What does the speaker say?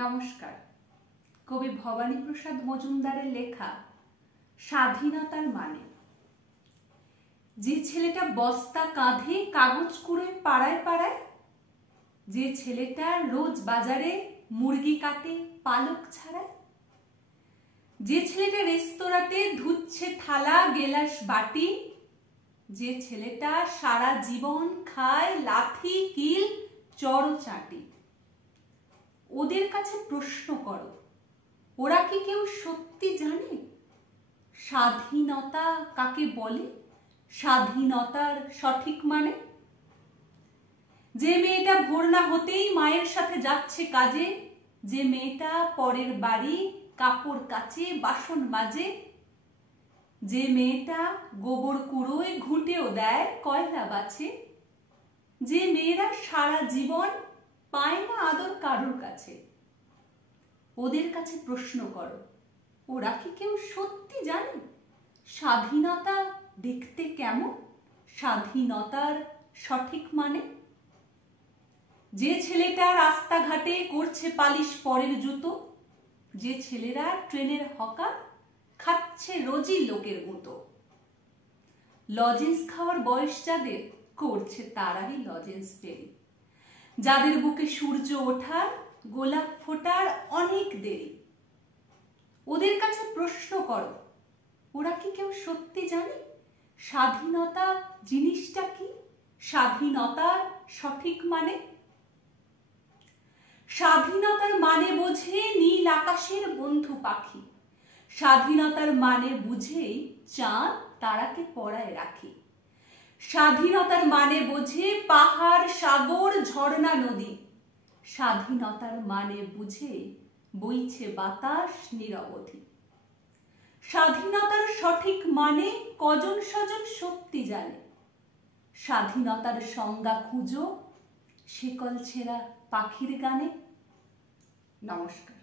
নমস্কার। কবি ভবানী প্রসাদ মজুমদারের লেখা স্বাধীনতার মানে। যে ছেলেটা বস্তা কাঁধে কাগজ কুড়োয় পাড়ায় পাড়ায়, যে ছেলেটা রোজ বাজারে মুরগি কাটে পালক ছাড়ায়, যে ছেলেটা রেস্তোরাঁতে ধুচ্ছে থালা গেলাস বাটি, যে ছেলেটা সারা জীবন খায় লাথি কিল চড়চাটি, ওদের কাছে প্রশ্ন করো, ওরা কি কেউ সত্যি জানে স্বাধীনতা কাকে বলে, স্বাধীনতার সঠিক মানে? যে মেয়েটা ভোর না হতেই মায়ের সাথে যাচ্ছে কাজে, যে মেয়েটা পরের বাড়ি কাপড় কাচে বাসন মাজে, যে মেয়েটা গোবর কুড়োয় ঘুঁটেও দেয় কয়লা বাছে, যে মেয়েরা সারা জীবন পায় না আদর কারোর কাছে, ওদের কাছে প্রশ্ন করো, ওরা কি কেউ সত্যি জানে স্বাধীনতা দেখতে কেমন, স্বাধীনতার সঠিক মানে? যে ছেলেটা রাস্তাঘাটে করছে পালিশ পরের জুতো, যে ছেলেরা ট্রেনের হকার খাচ্ছে রোজই লোকের মতো, লজেন্স খাওয়ার বয়স যাদের করছে তারাই লজেন্স পেরি, যাদের বুকে সূর্য ওঠার গোলাপ ফোটার অনেক দেরি, ওদের কাছে প্রশ্ন করো, ওরা কি কেউ সত্যি জানে স্বাধীনতা জিনিসটা কি, স্বাধীনতার সঠিক মানে? স্বাধীনতার মানে বোঝে নীল আকাশের বন্ধু পাখি, স্বাধীনতার মানে বুঝেই চাঁদ তারাকে পরায় রাখি, স্বাধীনতার মানে বোঝে পাহাড় সাগর ঝর্ণা নদী, স্বাধীনতার মানে বুঝে বইছে বাতাস নিরবধি। স্বাধীনতার সঠিক মানে কজন স্বজন সত্যি জানে, স্বাধীনতার সংজ্ঞা খুঁজো শেকল ছেঁড়া পাখির গানে। নমস্কার।